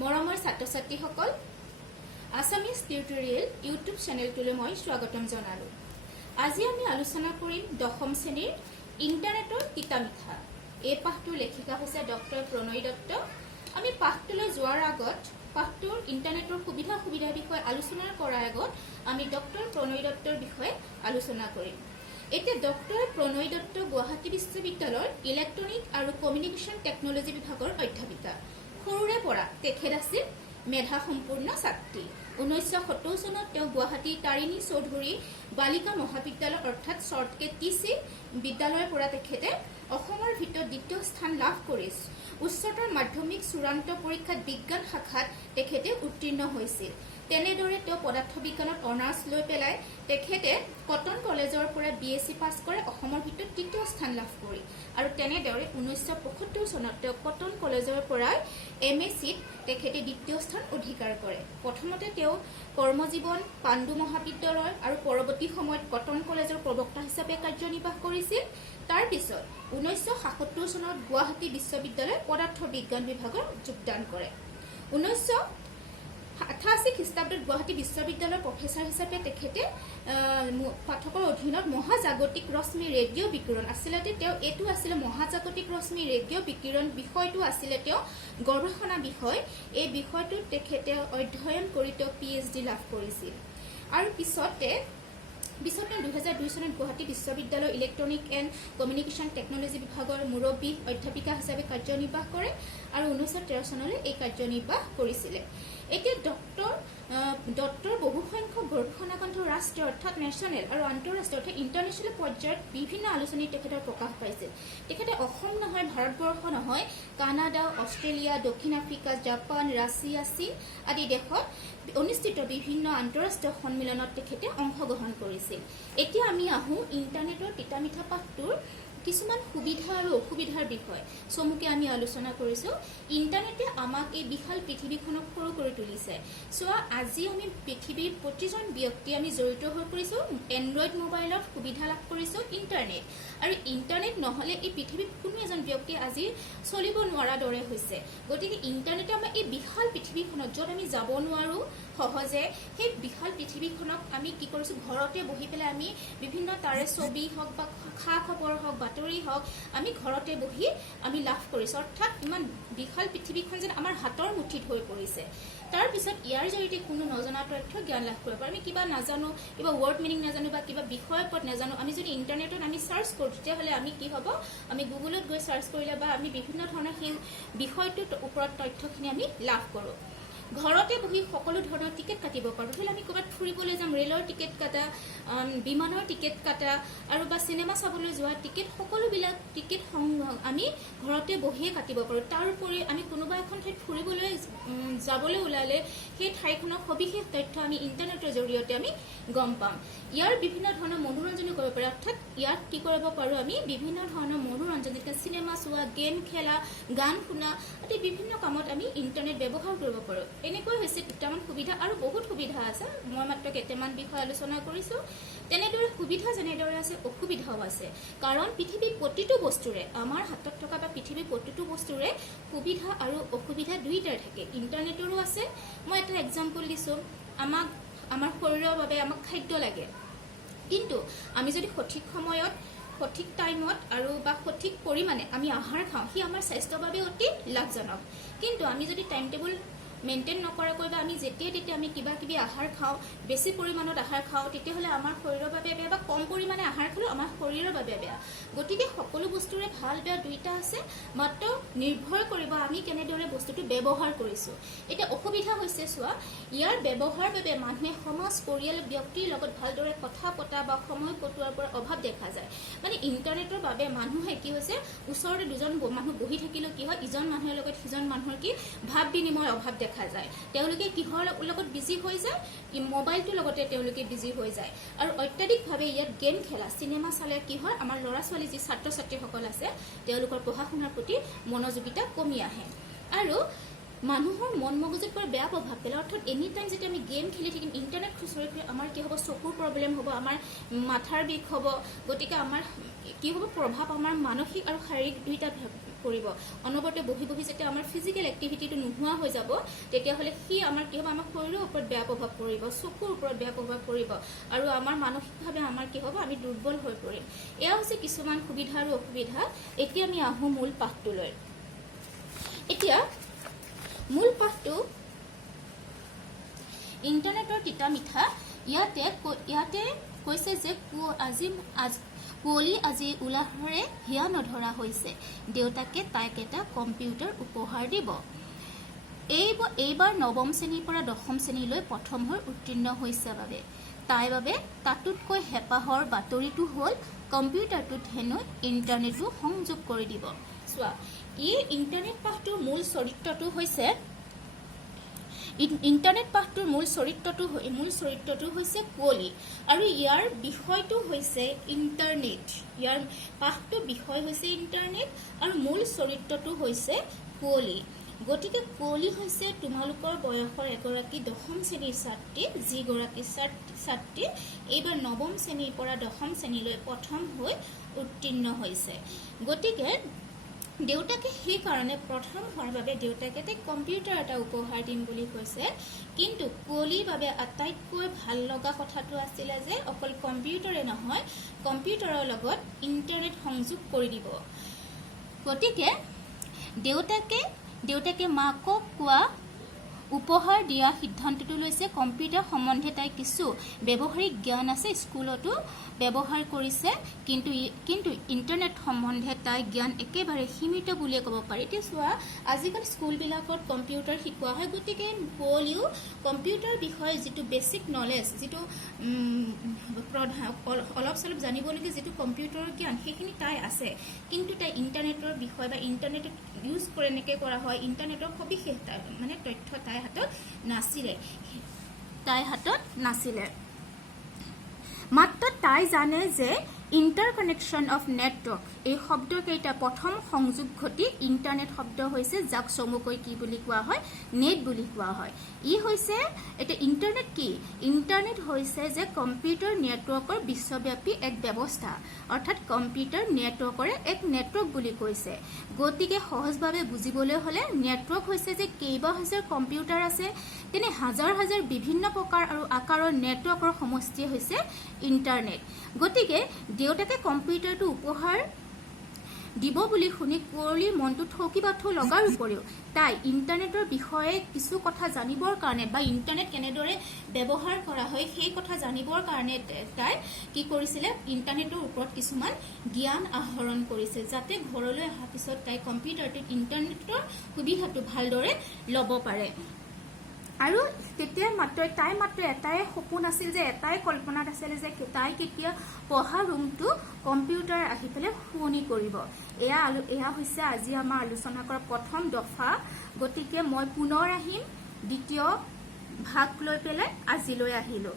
মৰমৰ ছাত্ৰ-ছাত্ৰীসকল, Assamese tutorial YouTube চেনেলটোলৈ মই স্বাগতম জনালোঁ। আজি আমি আলোচনা কৰিম 10ম শ্ৰেণীৰ ইণ্টাৰনেটৰ তিতা-মিঠা। এই পাঠটোৰ লেখিকা হৈছে ডক্টৰ প্ৰণয় দত্ত। আমি পাঠটোলৈ যোৱাৰ আগত পাঠটোৰ ইণ্টাৰনেটৰ সুবিধাৰ বিষয়ে আলোচনা কৰাৰ আগত আমি ডক্টৰ প্ৰণয় দত্তৰ বিষয়ে আলোচনা কৰিম। এতিয়া ডক্টৰ প্ৰণয় দত্ত গুৱাহাটী বিশ্ববিদ্যালয়ৰ ইলেক্ট্ৰনিক আৰু কমিউনিকেশ্যন টেকনলজি বিভাগৰ অধ্যাপিকা। সৰুৰে পৰা তেখেত আছিল মেধা সম্পূৰ্ণ ছাত্ৰী। 1970 চনত তেওঁ গুৱাহাটী তাৰিণী চৌধুৰী বালিকা মহাবিদ্যালয় অৰ্থাৎ শৰ্টকে টিচি বিদ্যালয়ৰ পৰা তেখেতে অসমৰ ভিতৰত দ্বিতীয় স্থান লাভ কৰি উচ্চতৰ মাধ্যমিক চূড়ান্ত পৰীক্ষাত বিজ্ঞান শাখাত তেখেতে উত্তীৰ্ণ হৈছিল। তেনেদৰে তেওঁ পদাৰ্থ বিজ্ঞানত অনাৰ্ছ লৈ পেলাই তেখেতে কটন কলেজৰ পৰা BSc পাছ কৰে অসমৰ ভিতৰত তৃতীয় স্থান লাভ কৰি, আৰু তেনেদৰে 1975 চনত তেওঁ কটন কলেজৰ পৰা MScত তেখেতে দ্বিতীয় স্থান অধিকাৰ কৰে। প্ৰথমতে তেওঁ কৰ্মজীৱন পাণ্ডু মহাবিদ্যালয় আৰু পৰৱৰ্তী সময়ত কটন কলেজৰ প্ৰবক্তা হিচাপে কাৰ্যনিৰ্বাহ কৰিছিল। তাৰ পিছত 1977 চনত গুৱাহাটী বিশ্ববিদ্যালয় পদাৰ্থ বিজ্ঞান বিভাগৰ যোগদান কৰে। 1988 খ্ৰীষ্টাব্দত গুৱাহাটী বিশ্ববিদ্যালয়ৰ প্ৰফেচাৰ হিচাপে তেখেতে পাঠকৰ অধীনত মহাজাগতিক ৰশ্মি ৰেডিঅ' বিকিৰণ আচলতে তেওঁ এইটো আছিলে মহাজাগতিক ৰশ্মি ৰেডিঅ' বিকিৰণ বিষয়টো আছিলে তেওঁ গৱেষণা বিষয়। এই বিষয়টোত তেখেতে অধ্যয়ন কৰি তেওঁ PhD লাভ কৰিছিল। আৰু পিছতে 2002 চনত গুৱাহাটী বিশ্ববিদ্যালয় ইলেক্ট্ৰনিক এণ্ড কমিউনিকেশ্যন টেকনলজি বিভাগৰ মুৰব্বী অধ্যাপিকা হিচাপে কাৰ্যনিৰ্বাহ কৰে আৰু 1913 চনলৈ এই কাৰ্যনিৰ্বাহ কৰিছিলে। এতিয়া ডক্টৰ বহুসংখ্যক গৱেষণাগ্ৰন্থ ৰাষ্ট্ৰীয় অৰ্থাৎ নেশ্যনেল আৰু আন্তঃৰাষ্ট্ৰীয় অৰ্থাৎ ইণ্টাৰনেশ্যনেল পৰ্যায়ত বিভিন্ন আলোচনী তেখেতৰ প্ৰকাশ পাইছিল। তেখেতে অসম নহয়, ভাৰতবৰ্ষ নহয়, কানাডা, অষ্ট্ৰেলিয়া, দক্ষিণ আফ্ৰিকা, জাপান, ৰাছিয়া, চীন আদি দেশত অনুষ্ঠিত বিভিন্ন আন্তঃৰাষ্ট্ৰীয় সন্মিলনত তেখেতে অংশগ্ৰহণ কৰিছিল। এতিয়া আমি আহোঁ ইণ্টাৰনেটৰ তিতা-মিঠা পাঠটোৰ কিছুমান সুবিধা আৰু অসুবিধাৰ বিষয় চমুকে আমি আলোচনা কৰিছোঁ। ইণ্টাৰনেটে আমাক এই বিশাল পৃথিৱীখনক সৰু কৰি তুলিছে। আজি আমি পৃথিৱীৰ প্ৰতিজন ব্যক্তি আমি জড়িত হৈ পৰিছোঁ। এণ্ড্ৰইড মোবাইলত সুবিধা লাভ কৰিছোঁ ইণ্টাৰনেট, আৰু ইণ্টাৰনেট নহ'লে এই পৃথিৱীত কোনো এজন ব্যক্তি আজি চলিব নোৱাৰাৰ দৰে হৈছে। গতিকে ইণ্টাৰনেটে আমাৰ এই বিশাল পৃথিৱীখনত য'ত আমি যাব নোৱাৰোঁ সহজে, সেই বিশাল পৃথিৱীখনক আমি কি কৰিছোঁ, ঘৰতে বহি পেলাই আমি বিভিন্ন তাৰে ছবি হওক বা খা খবৰ হওক বাতৰি হওক আমি ঘৰতে বহি আমি লাভ কৰিছোঁ। অৰ্থাৎ ইমান বিশাল পৃথিৱীখন যেন আমাৰ হাতৰ মুঠিত হৈ পৰিছে। তাৰপিছত ইয়াৰ জৰিয়তে কোনো নজনা তথ্য জ্ঞান লাভ কৰিব পাৰোঁ। আমি কিবা নাজানো, কিবা ৱৰ্ড মিনিং নাজানো বা কিবা বিষয়ৰ ওপৰত নাজানো, আমি যদি ইণ্টাৰনেটত আমি চাৰ্চ কৰোঁ তেতিয়াহ'লে আমি কি হ'ব, আমি গুগলত গৈ চাৰ্চ কৰিলে বা আমি বিভিন্ন ধৰণৰ সেই বিষয়টোৰ ওপৰত তথ্যখিনি আমি লাভ কৰোঁ। ঘৰতে বহি সকলো ধৰণৰ টিকেট কাটিব পাৰোঁ। ধৰি লওক আমি ক'ৰবাত ফুৰিবলৈ যাম, ৰেলৰ টিকেট কাটা, বিমানৰ টিকেট কাটা আৰু বা চিনেমা চাবলৈ যোৱা টিকেট, সকলোবিলাক টিকেট আমি ঘৰতে বহিয়ে কাটিব পাৰোঁ। তাৰোপৰি আমি কোনোবা এখন ঠাইত ফুৰিবলৈ যাবলৈ ওলালে সেই ঠাইখনৰ সবিশেষ তথ্য আমি ইণ্টাৰনেটৰ জৰিয়তে আমি গম পাম। ইয়াৰ বিভিন্ন ধৰণৰ মনোৰঞ্জনো কৰিব পাৰোঁ। অৰ্থাৎ ইয়াত কি কৰিব পাৰোঁ, আমি বিভিন্ন ধৰণৰ মনোৰঞ্জন যেনে চিনেমা চোৱা, গেম খেলা, গান শুনা আদি বিভিন্ন কামত আমি ইণ্টাৰনেট ব্যৱহাৰ কৰিব পাৰোঁ। এনেকৈ হৈছে দুটামান সুবিধা, আৰু বহুত সুবিধা আছে। মই মাত্ৰ কেইটামান বিষয় আলোচনা কৰিছোঁ। তেনেদৰে সুবিধা যেনেদৰে আছে অসুবিধাও আছে, কাৰণ পৃথিৱীৰ প্ৰতিটো বস্তুৰে, আমাৰ হাতত থকা বা পৃথিৱীৰ প্ৰতিটো বস্তুৰে সুবিধা আৰু অসুবিধা দুয়োটাই থাকে। ইণ্টাৰনেটৰো আছে। মই এটা এক্সাম্পল দিছোঁ। আমাৰ শৰীৰৰ বাবে আমাক খাদ্য লাগে, কিন্তু আমি যদি সঠিক সময়ত সঠিক টাইমত আৰু বা সঠিক পৰিমাণে আমি আহাৰ খাওঁ, সি আমাৰ স্বাস্থ্যৰ বাবে অতি লাভজনক। কিন্তু আমি যদি টাইম টেবুল মেইনটেইন নকৰাকৈ বা আমি যেতিয়া তেতিয়া আমি কিবা কিবি আহাৰ খাওঁ, বেছি পৰিমাণত আহাৰ খাওঁ, তেতিয়াহ'লে আমাৰ শৰীৰৰ বাবে বেয়া, বা কম পৰিমাণে আহাৰ খালেও আমাৰ শৰীৰৰ বাবে বেয়া। গতিকে সকলো বস্তুৰে ভাল বেয়া দুইটা আছে, মাত্ৰ নিৰ্ভৰ কৰিব আমি কেনেদৰে বস্তুটো ব্যৱহাৰ কৰিছোঁ। এতিয়া অসুবিধা হৈছে, চোৱা, ইয়াৰ ব্যৱহাৰৰ বাবে মানুহে সমাজ, পৰিয়াল, ব্যক্তিৰ লগত ভালদৰে কথা পতা বা সময় কটোৱাৰ পৰা অভাৱ দেখা যায়। মানে ইণ্টাৰনেটৰ বাবে মানুহে কি হৈছে, ওচৰতে দুজন মানুহ বহি থাকিলেও কি হয়, ইজন মানুহৰ লগত সিজন মানুহৰ কি ভাৱ বিনিময় অভাৱ দেখা যায়। তেওঁলোকে কিহৰ লগত বিজি হৈ যায়, মোবাইলটোৰ লগতে তেওঁলোকে বিজি হৈ যায়। আৰু অত্যাধিকভাৱে ইয়াত গেম খেলা, চিনেমা চালে কি হয়, আমাৰ ল'ৰা ছোৱালী যি ছাত্ৰ ছাত্ৰীসকল আছে তেওঁলোকৰ পঢ়া শুনাৰ প্ৰতি মনোযোগিতা কমি আহে, আৰু মানুহৰ মন মগজুত পৰা বেয়া প্ৰভাৱ পেলায়। অৰ্থাৎ এনি টাইম যেতিয়া আমি গেম খেলি থাকিম, ইণ্টাৰনেট খুচৰি ফুৰি, আমাৰ কি হ'ব, চকুৰ প্ৰব্লেম হ'ব, আমাৰ মাথাৰ বিষ হ'ব। গতিকে আমাৰ কি হ'ব, প্ৰভাৱ আমাৰ মানসিক আৰু শাৰীৰিক দুইটা কৰিব অনবৰতে বহি বহি যেতিয়া আমাৰ ফিজিকেল এক্টিভিটিটো নোহোৱা হৈ যাব তেতিয়াহ'লে সি আমাৰ কি হ'ব আমাৰ শৰীৰৰ ওপৰত বেয়া প্ৰভাৱ পৰিব চকুৰ ওপৰত বেয়া প্ৰভাৱ পৰিব আৰু আমাৰ মানসিকভাৱে আমাৰ কি হ'ব আমি দুৰ্বল হৈ পৰিম এয়া হৈছে কিছুমান সুবিধা আৰু অসুবিধা এতিয়া আমি আহোঁ মূল পাঠটোলৈ এতিয়া মূল পাঠটো ইণ্টাৰনেটৰ তিতা মিঠা ইয়াতে কৈছে যে কুঁৱলী আজি উলাহেৰে হিয়া নধৰা হৈছে দেউতাকে তাইক এটা কম্পিউটাৰ উপহাৰ দিব এইবাৰ নৱম শ্ৰেণীৰ পৰা দশম শ্ৰেণীলৈ প্ৰথম হৈ উত্তীৰ্ণ হৈছে বাবে তাইৰ বাবে তাতোতকৈ হেঁপাহৰ বাতৰিটো হ'ল কম্পিউটাৰটোত হেনো ইণ্টাৰনেটো সংযোগ কৰি দিব চোৱা এই ইণ্টাৰনেট পাঠটোৰ মূল চৰিত্ৰটো হৈছে ইণ্টাৰনেট পাঠটোৰ মূল চৰিত্ৰটো হৈছে কুঁৱলী আৰু ইয়াৰ বিষয়টো হৈছে ইণ্টাৰনেট ইয়াৰ পাঠটোৰ বিষয় হৈছে ইণ্টাৰনেট আৰু মূল চৰিত্ৰটো হৈছে কুঁৱলী গতিকে কুঁৱলী হৈছে তোমালোকৰ বয়সৰ এগৰাকী দশম শ্ৰেণীৰ ছাত্ৰী যিগৰাকী ছাত্ৰী এইবাৰ নৱম শ্ৰেণীৰ পৰা দশম শ্ৰেণীলৈ প্ৰথম হৈ উত্তীৰ্ণ হৈছে গতিকে দেউতাকে সেইকাৰণে প্ৰথম হোৱাৰ বাবে দেউতাকে তাইক কম্পিউটাৰ এটা উপহাৰ দিম বুলি কৈছে কিন্তু কুঁৱলীৰ বাবে আটাইতকৈ ভাল লগা কথাটো আছিলে যে অকল কম্পিউটাৰে নহয় কম্পিউটাৰৰ লগত ইণ্টাৰনেট সংযোগ কৰি দিব গতিকে দেউতাকে মাকক কোৱা উপহাৰ দিয়া সিদ্ধান্তটো লৈছে কম্পিউটাৰ সম্বন্ধে তাই কিছু ব্যৱহাৰিক জ্ঞান আছে স্কুলতো ব্যৱহাৰ কৰিছে কিন্তু ইণ্টাৰনেট সম্বন্ধে তাই জ্ঞান একেবাৰে সীমিত বুলিয়ে ক'ব পাৰি এতিয়া চোৱা আজিকালি স্কুলবিলাকত কম্পিউটাৰ শিকোৱা হয় গতিকে কুঁৱলীও কম্পিউটাৰ বিষয়ে যিটো বেছিক নলেজ যিটো অলপ চলপ জানিবলগীয়া যিটো কম্পিউটাৰৰ জ্ঞান সেইখিনি তাই আছে কিন্তু তাই ইণ্টাৰনেটৰ বিষয় বা ইণ্টাৰনেটত ইউজ কৰে এনেকৈ কৰা হয় ইণ্টাৰনেটৰ সবিশেষ মানে তথ্য তাইৰ হাতত নাছিলে মাত্ৰ তাই জানে যে ইণ্টাৰকানেকশ্যন অফ নেটৱৰ্ক এই শব্দকেইটা প্ৰথম সংযোগ ঘটি ইণ্টাৰনেট শব্দ হৈছে যাক চমুকৈ কি বুলি কোৱা হয় নেট বুলি কোৱা হয় ই হৈছে এতিয়া ইণ্টাৰনেট কি ইণ্টাৰনেট হৈছে যে কম্পিউটাৰ নেটৱৰ্কৰ বিশ্বব্যাপী এক ব্যৱস্থা অৰ্থাৎ কম্পিউটাৰ নেটৱৰ্কৰে এক নেটৱৰ্ক বুলি কৈছে গতিকে সহজভাৱে বুজিবলৈ হ'লে নেটৱৰ্ক হৈছে যে কেইবা হাজাৰ কম্পিউটাৰ আছে তেনে হাজাৰ হাজাৰ বিভিন্ন প্ৰকাৰ আৰু আকাৰৰ নেটৱৰ্কৰ সমষ্টি হৈছে ইণ্টাৰনেট গতিকে দেউতাকে কম্পিউটাৰটো উপহাৰ দিব বুলি শুনি কুঁৱলীৰ মনটো থৌকিবাথৌ লগাৰ উপৰিও তাই ইণ্টাৰনেটৰ বিষয়ে কিছু কথা জানিবৰ কাৰণে বা ইণ্টাৰনেট কেনেদৰে ব্যৱহাৰ কৰা হয় সেই কথা জানিবৰ কাৰণে তাই কি কৰিছিলে ইণ্টাৰনেটৰ ওপৰত কিছুমান জ্ঞান আহৰণ কৰিছিল যাতে ঘৰলৈ অহাৰ পিছত তাই কম্পিউটাৰটোত ইণ্টাৰনেটৰ সুবিধাটো ভালদৰে ল'ব পাৰে আৰু তেতিয়া তাই মাত্ৰ এটাই সপোন আছিল যে এটাই কল্পনাত আছিল যে তাই কেতিয়া পঢ়া ৰুমটো কম্পিউটাৰ আহি পেলাই শুৱনি কৰিব এয়া হৈছে আজি আমাৰ আলোচনা কৰা প্ৰথম দফা গতিকে মই পুনৰ আহিম দ্বিতীয় ভাগ লৈ পেলাই আজিলৈ আহিলোঁ